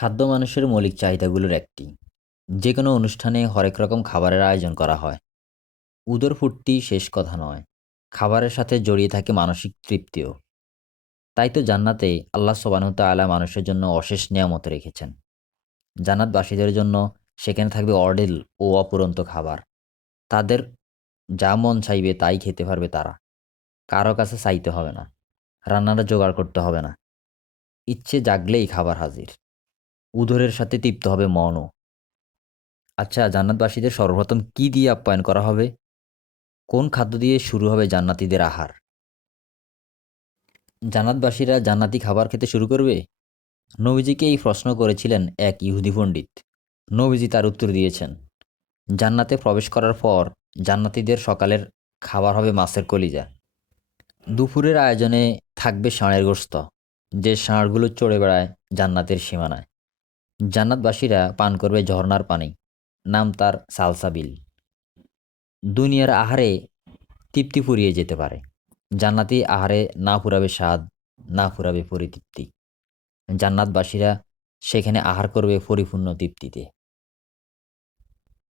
খাদ্য মানুষের মৌলিক চাহিদাগুলোর একটি। যে কোনো অনুষ্ঠানে হরেক রকম খাবারের আয়োজন করা হয়। উদর ফুটটি শেষ কথা নয়। খাবারের সাথে জড়িয়ে থাকে মানসিক তৃপ্তিও। তাই তো জান্নাতে আল্লাহ আলা মানুষের জন্য অশেষ নিয়ামত রেখেছেন। জান্নাতবাসীদের জন্য সেখানে থাকবে অর্ডেল ও অপুরন্ত খাবার। তাদের যা মন চাইবে তাই খেতে পারবে তারা। কারও কাছে চাইতে হবে না। রান্নাটা জোগাড় করতে হবে না। ইচ্ছে জাগলেই খাবার হাজির। উদরের সাথে তৃপ্ত হবে মনও। আচ্ছা জান্নাতবাসীদের সর্বপ্রথম কি দিয়ে আপ্যায়ন করা হবে? কোন খাদ্য দিয়ে শুরু হবে জান্নাতীদের আহার? জান্নাতবাসীরা জান্নাতি খাবার খেতে শুরু করবে? নবীজিকে এই প্রশ্ন করেছিলেন এক ইহুদি পণ্ডিত। নবীজি তার উত্তর দিয়েছেন, জান্নাতে প্রবেশ করার পর জান্নাতীদের সকালের খাবার হবে মাছের কলিজা। দুপুরের আয়োজনে থাকবে ষাঁড়ের গোস্ত যে ষাঁড়গুলো চড়ে বেড়ায় জান্নাতের সীমানায়। জান্নাতবাসীরা পান করবে ঝর্নার পানি। নাম তার সালসাবিল দুনিয়ার আহারে তৃপ্তি ফুরিয়ে যেতে পারে। জান্নাতি আহারে না ফুরাবে স্বাদ, না ফুরাবে পরিতৃপ্তি। জান্নাতবাসীরা সেখানে আহার করবে পরিপূর্ণ তৃপ্তিতে।